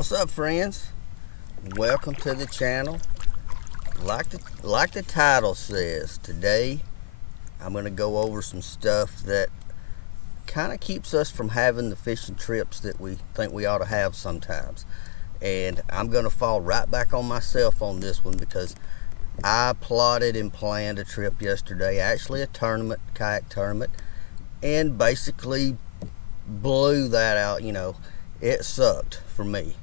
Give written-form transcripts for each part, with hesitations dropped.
What's up, friends? Welcome to the channel. Like the title says, today I'm going to go over some stuff that kind of keeps us from having the fishing trips that we think we ought to have sometimes. And I'm going to fall right back on myself on this one because I plotted and planned a trip yesterday, actually a tournament, kayak tournament, and basically blew that out. It sucked for me.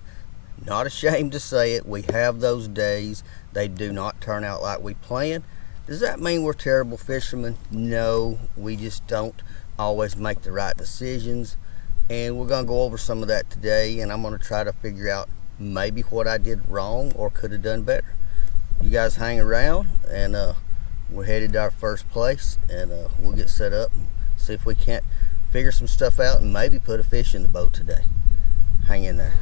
Not ashamed to say it. We have those days. They do not turn out like we planned. Does that mean we're terrible fishermen? No, we just don't always make the right decisions. And we're going to go over some of that today, and I'm going to try to figure out maybe what I did wrong or could have done better. You guys hang around, and we're headed to our first place, and we'll get set up and see if we can't figure some stuff out and maybe put a fish in the boat today. Hang in there.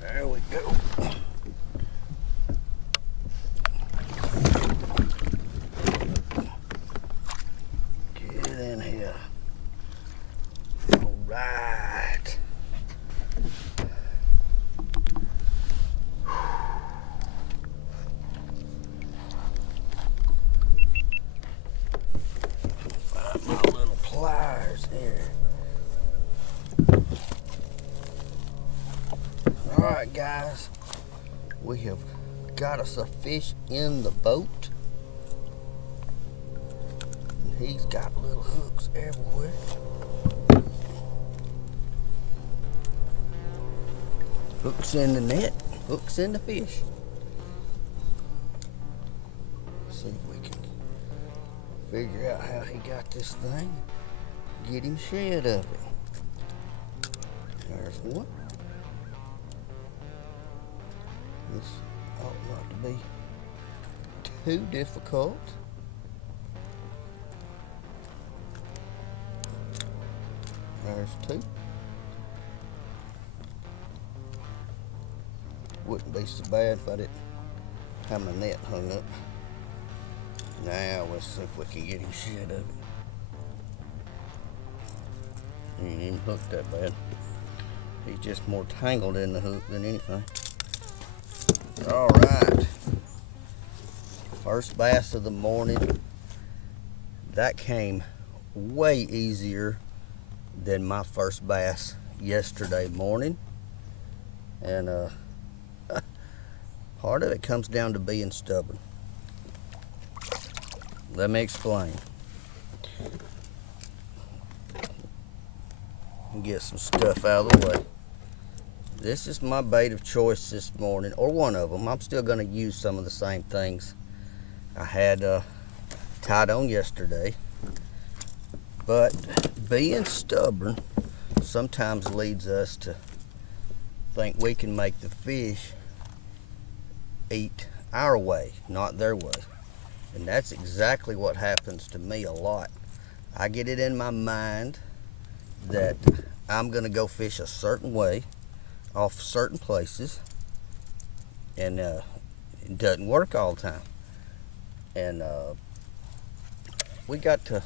There we go. Get in here. All right. Find my little pliers here. Alright guys, we have got us a fish in the boat. And he's got little hooks everywhere. Hooks in the net, hooks in the fish. See if we can figure out how he got this thing. Get him shed of it. There's one. This ought not to be too difficult. There's two. Wouldn't be so bad if I didn't have my net hung up. Now let's see if we can get him shed of it. He ain't even hooked that bad. He's just more tangled in the hook than anything. All right, first bass of the morning. That came way easier than my first bass yesterday morning, and part of it comes down to being stubborn. Let me explain. Get some stuff out of the way. This is my bait of choice this morning, or one of them. I'm still going to use some of the same things I had tied on yesterday. But being stubborn sometimes leads us to think we can make the fish eat our way, not their way. And that's exactly what happens to me a lot. I get it in my mind that I'm going to go fish a certain way, off certain places, and it doesn't work all the time. And we got to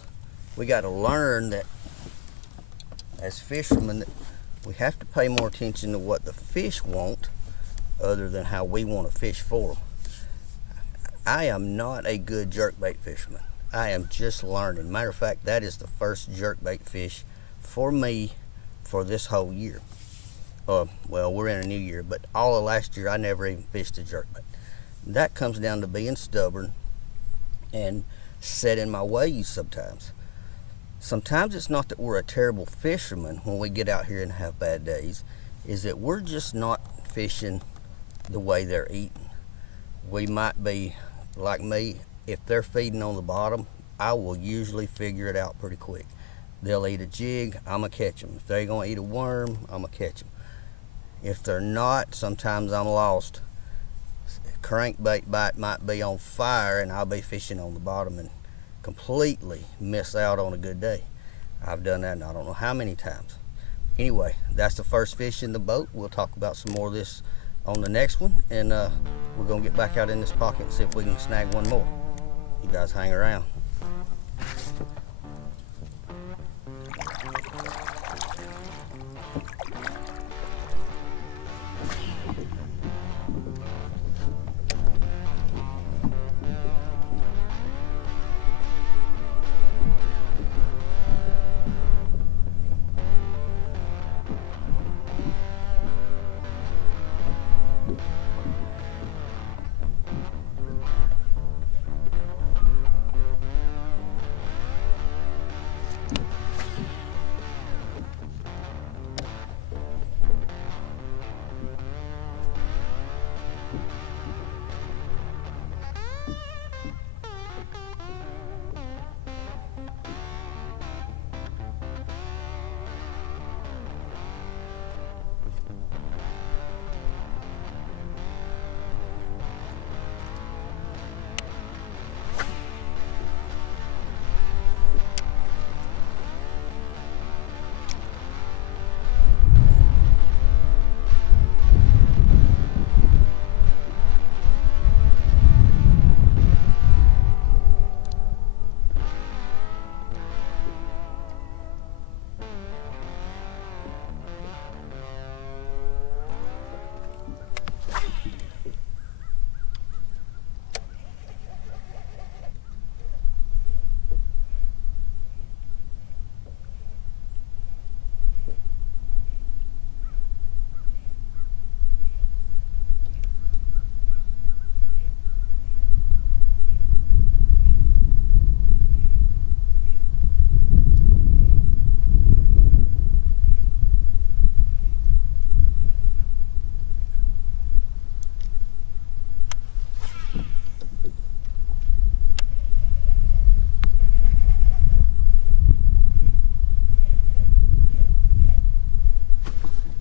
learn that as fishermen, that we have to pay more attention to what the fish want other than how we want to fish for them. I am not a good jerkbait fisherman. I am just learning. Matter of fact, that is the first jerkbait fish for me for this whole year. Well, we're in a new year, but all of last year I never even fished a jerkbait. That comes down to being stubborn and set in my ways sometimes. Sometimes it's not that we're a terrible fisherman when we get out here and have bad days, is that we're just not fishing the way they're eating. We might be, like me, if they're feeding on the bottom, I will usually figure it out pretty quick. They'll eat a jig, I'm going to catch them. If they're going to eat a worm, I'm going to catch them. If they're not, sometimes I'm lost. Crankbait bite might be on fire and I'll be fishing on the bottom and completely miss out on a good day. I've done that and I don't know how many times. Anyway, that's the first fish in the boat. We'll talk about some more of this on the next one, and we're going to get back out in this pocket and see if we can snag one more. You guys hang around.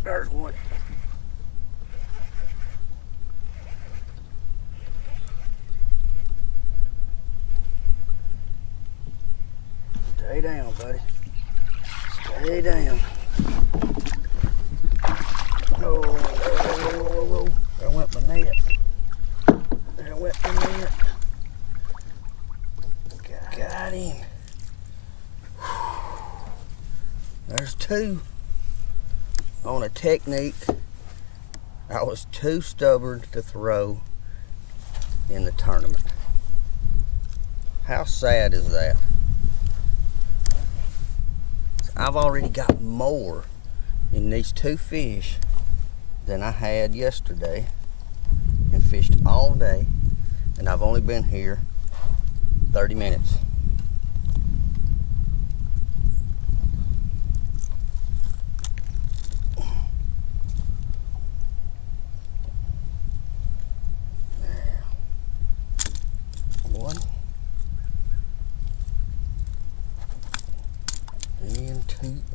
There's one. Stay down, buddy. Stay down. Oh, there went my net. There went my net. Got him. There's two. On a technique I was too stubborn to throw in the tournament. How sad is that? I've already got more in these two fish than I had yesterday and fished all day, and I've only been here 30 minutes.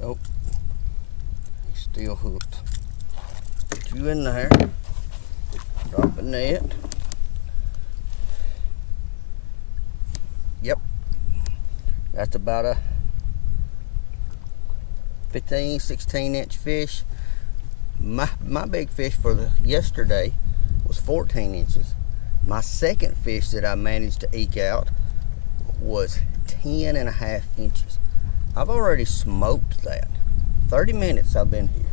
Oh, he's still hooked. Get you in there. Drop a net. Yep. That's about a 15, 16 inch fish. My big fish for yesterday was 14 inches. My second fish that I managed to eke out was 10 and a half inches. I've already smoked that. 30 minutes I've been here.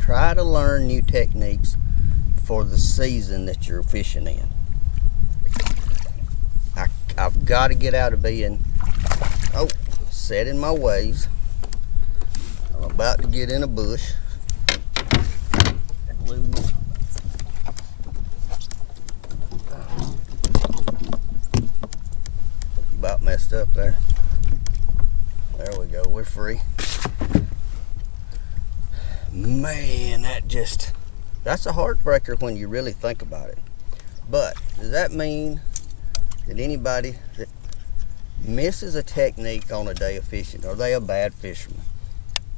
Try to learn new techniques for the season that you're fishing in. I've got to get out of being set in my ways. I'm about to get in a bush and lose. messed up there. There we go, we're free. Man, that's a heartbreaker when you really think about it. But does that mean that anybody that misses a technique on a day of fishing, are they a bad fisherman?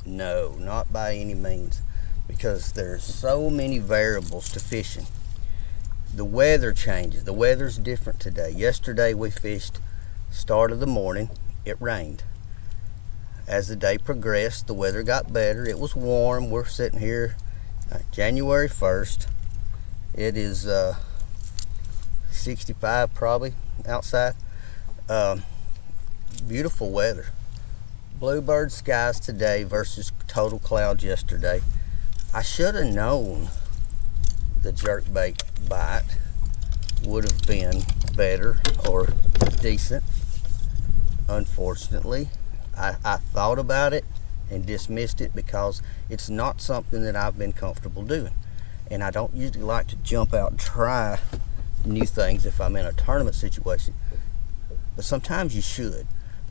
No, not by any means, because there's so many variables to fishing. The weather changes. The weather's different today. Yesterday we fished, start of the morning, it rained. As the day progressed, the weather got better. It was warm. We're sitting here January 1st. It is 65 probably outside. Beautiful weather. Bluebird skies today versus total clouds yesterday. I should have known the jerkbait bite would have been better or decent. Unfortunately, I thought about it and dismissed it because it's not something that I've been comfortable doing. And I don't usually like to jump out and try new things if I'm in a tournament situation. But sometimes you should.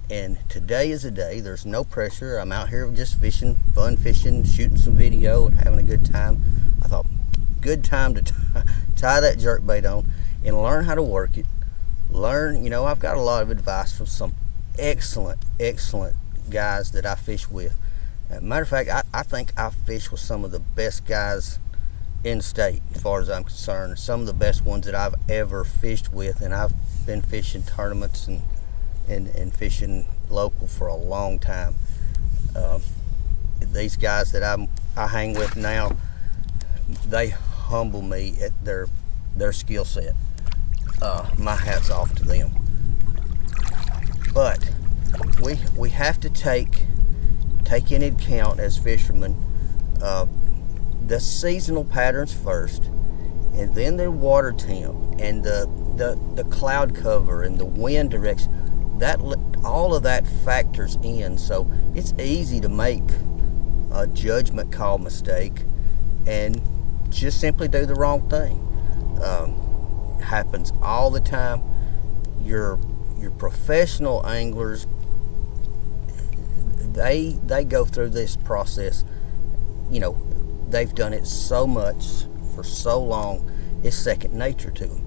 And today is a day, there's no pressure. I'm out here just fishing, fun fishing, shooting some video and having a good time. I thought, good time to tie that jerkbait on and learn how to work it. I've got a lot of advice from some excellent guys that I fish with. Matter of fact, I think I fish with some of the best guys in the state as far as I'm concerned. Some of the best ones that I've ever fished with, and I've been fishing tournaments and fishing local for a long time. These guys that I hang with now, they humble me at their skill set. My hat's off to them. But we have to take into account as fishermen the seasonal patterns first, and then the water temp and the cloud cover and the wind direction. All of that factors in, so it's easy to make a judgment call mistake and just simply do the wrong thing. Happens all the time. Your professional anglers, they go through this process. They've done it so much for so long, it's second nature to them.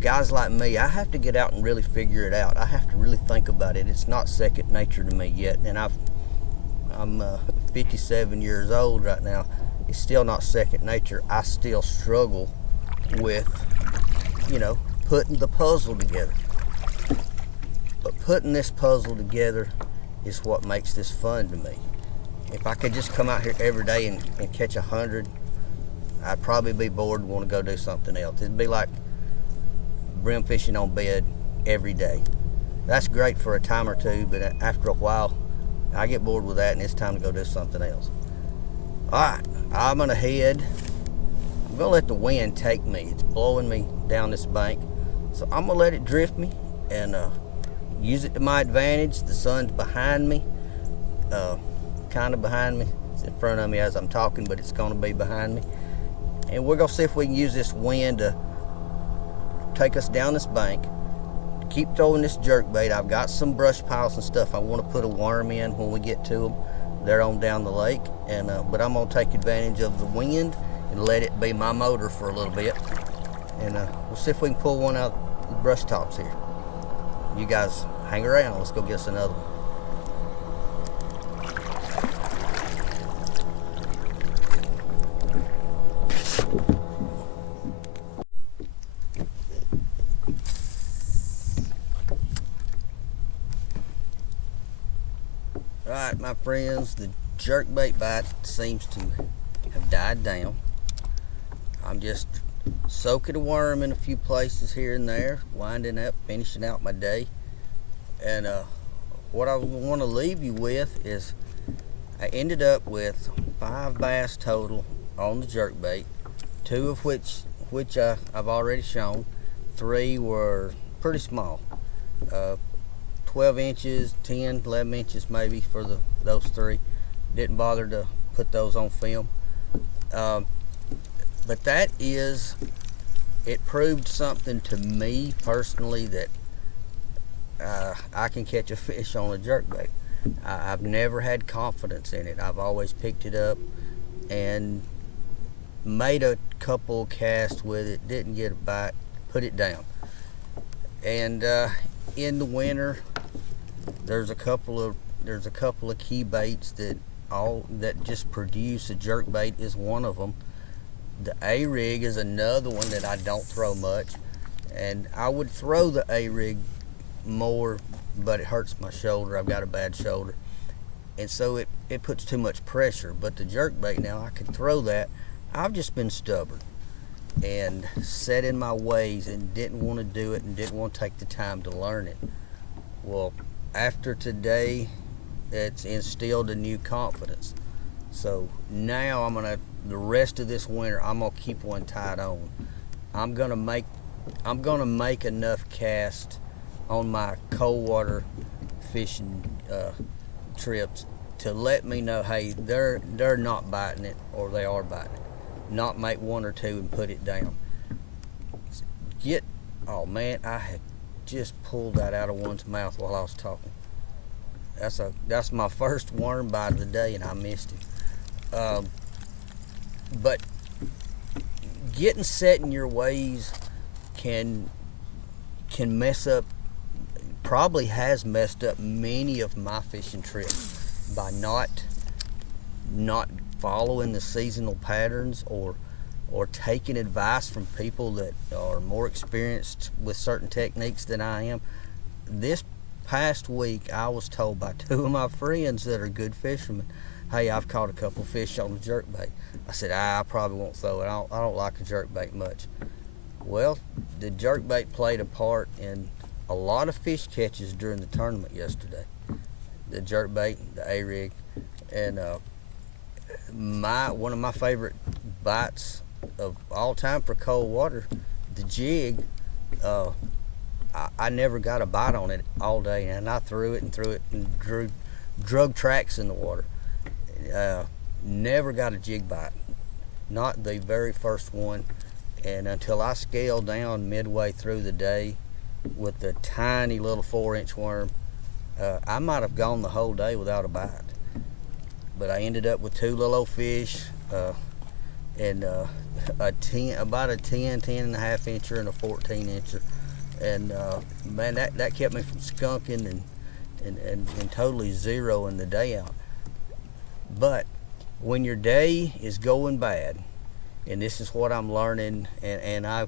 Guys like me, I have to get out and really figure it out. I have to really think about it. It's not second nature to me yet, and I'm 57 years old right now. It's still not second nature. I still struggle with, putting the puzzle together. But putting this puzzle together is what makes this fun to me. If I could just come out here every day and catch 100, I'd probably be bored and want to go do something else. It'd be like brim fishing on bed every day. That's great for a time or two, but after a while, I get bored with that and it's time to go do something else. All right, I'm gonna head. I'm gonna let the wind take me. It's blowing me down this bank, so I'm gonna let it drift me and use it to my advantage. The sun's behind me, kind of behind me. It's in front of me as I'm talking, but it's gonna be behind me. And we're gonna see if we can use this wind to take us down this bank. Keep throwing this jerkbait. I've got some brush piles and stuff I want to put a worm in when we get to them. They're on down the lake, and but I'm gonna take advantage of the wind and let it be my motor for a little bit. And we'll see if we can pull one out the brush tops here. You guys hang around. Let's go get us another one. Alright, my friends, the jerkbait bite seems to have died down. I'm just soaking a worm in a few places here and there, winding up, finishing out my day. And what I want to leave you with is I ended up with 5 bass total on the jerkbait, 2 of which I've already shown. 3 were pretty small. 12 inches, 10, 11 inches maybe for those 3. Didn't bother to put those on film. But it proved something to me personally, that I can catch a fish on a jerkbait. I've never had confidence in it. I've always picked it up and made a couple casts with it, didn't get a bite, put it down. And in the winter, there's a couple of key baits that just produce. A jerkbait is one of them. The A-rig is another one that I don't throw much, and I would throw the A-rig more, but it hurts my shoulder. I've got a bad shoulder, and so it puts too much pressure. But the jerkbait, now I can throw that. I've just been stubborn and set in my ways and didn't want to do it and didn't want to take the time to learn it. Well, after today, it's instilled a new confidence. So now the rest of this winter, I'm gonna keep one tied on. I'm gonna make enough cast on my cold water fishing trips to let me know, hey, they're not biting it, or they are biting it. Not make one or two and put it down. Oh man, I had just pulled that out of one's mouth while I was talking. That's my first worm bite of the day, and I missed it. But getting set in your ways can mess up, probably has messed up many of my fishing trips by not following the seasonal patterns or taking advice from people that are more experienced with certain techniques than I am. This past week, I was told by two of my friends that are good fishermen, hey, I've caught a couple fish on a jerkbait. I said, I probably won't throw it. I don't like a jerkbait much. Well, the jerkbait played a part in a lot of fish catches during the tournament yesterday. The jerkbait, the A-rig, and one of my favorite bites of all time for cold water, the jig. I never got a bite on it all day, and I threw it and drug tracks in the water. Never got a jig bite, not the very first one, and until I scaled down midway through the day with the tiny little 4-inch worm, I might have gone the whole day without a bite. But I ended up with two little old fish, and about a 10 and a half incher and a 14 incher, and man, that kept me from skunking and totally zeroing the day out. But when your day is going bad, and this is what I'm learning, and I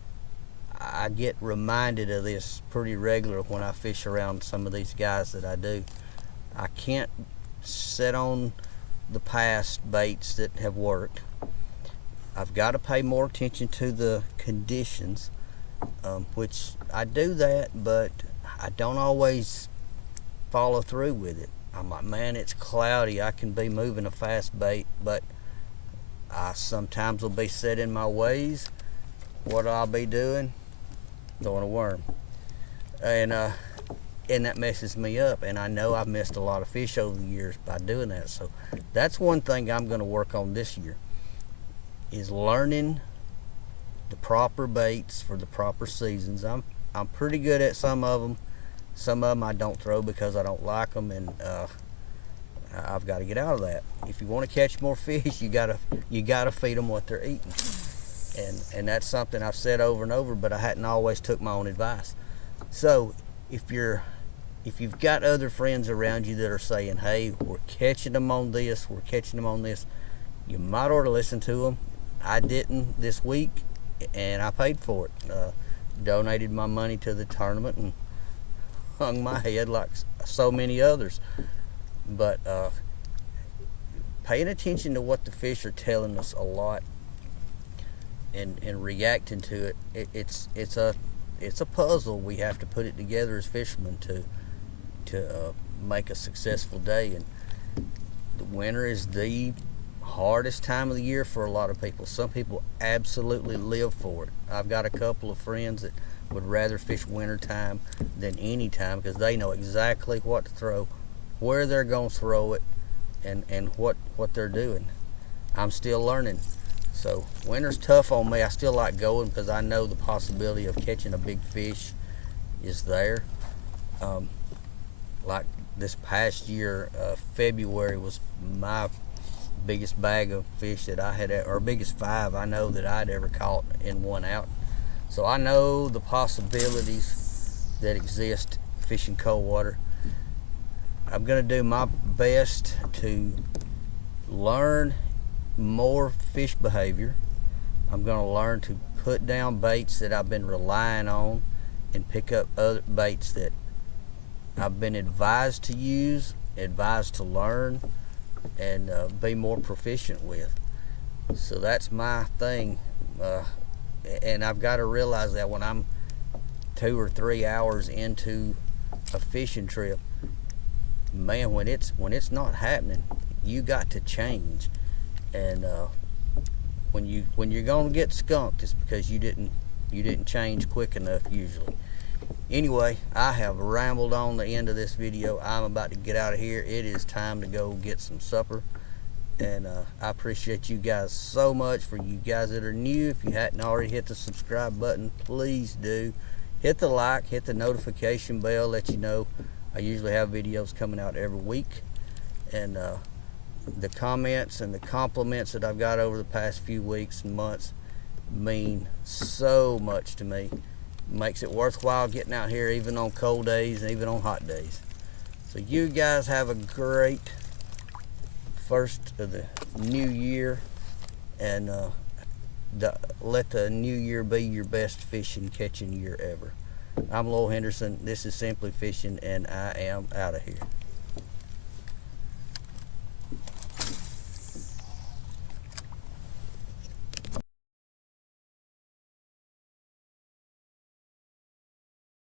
get reminded of this pretty regular when I fish around some of these guys that I do. I can't sit on the past baits that have worked. I've got to pay more attention to the conditions, which I do that, but I don't always follow through with it. I'm like, man, it's cloudy. I can be moving a fast bait, but I sometimes will be set in my ways. What I'll be doing? Throwing a worm. And that messes me up. And I know I've missed a lot of fish over the years by doing that. So that's one thing I'm going to work on this year, is learning the proper baits for the proper seasons. I'm pretty good at some of them. Some of them I don't throw because I don't like them, and I've got to get out of that. If you want to catch more fish, you gotta feed them what they're eating, and that's something I've said over and over, but I hadn't always took my own advice. So if you've got other friends around you that are saying, hey, we're catching them on this, you might ought to listen to them. I didn't this week, and I paid for it. Donated my money to the tournament and hung my head like so many others. But paying attention to what the fish are telling us a lot, and reacting to it, it's a puzzle. We have to put it together as fishermen to make a successful day. And the winter is the hardest time of the year for a lot of people. Some people absolutely live for it. I've got a couple of friends that would rather fish winter time than any time because they know exactly what to throw, where they're going to throw it, and what they're doing. I'm still learning. So winter's tough on me. I still like going because I know the possibility of catching a big fish is there. Like this past year, February was my biggest bag of fish that I had, or biggest 5 I know that I'd ever caught in one out. So I know the possibilities that exist fishing cold water. I'm going to do my best to learn more fish behavior. I'm going to learn to put down baits that I've been relying on and pick up other baits that I've been advised to use, advised to learn, and be more proficient with. So that's my thing. And I've got to realize that when I'm 2 or 3 hours into a fishing trip, man, when it's not happening, you got to change. And when you're gonna get skunked, it's because you didn't change quick enough usually. Anyway, I have rambled on the end of this video. I'm about to get out of here. It is time to go get some supper. And I appreciate you guys so much. For you guys that are new, if you hadn't already hit the subscribe button, please do. Hit the like, hit the notification bell, let you know I usually have videos coming out every week. And the comments and the compliments that I've got over the past few weeks and months mean so much to me. Makes it worthwhile getting out here even on cold days and even on hot days. So you guys have a great first of the new year, and let the new year be your best fishing catching year ever. I'm Lowell Henderson. This is Simply Fishing, and I am out of here.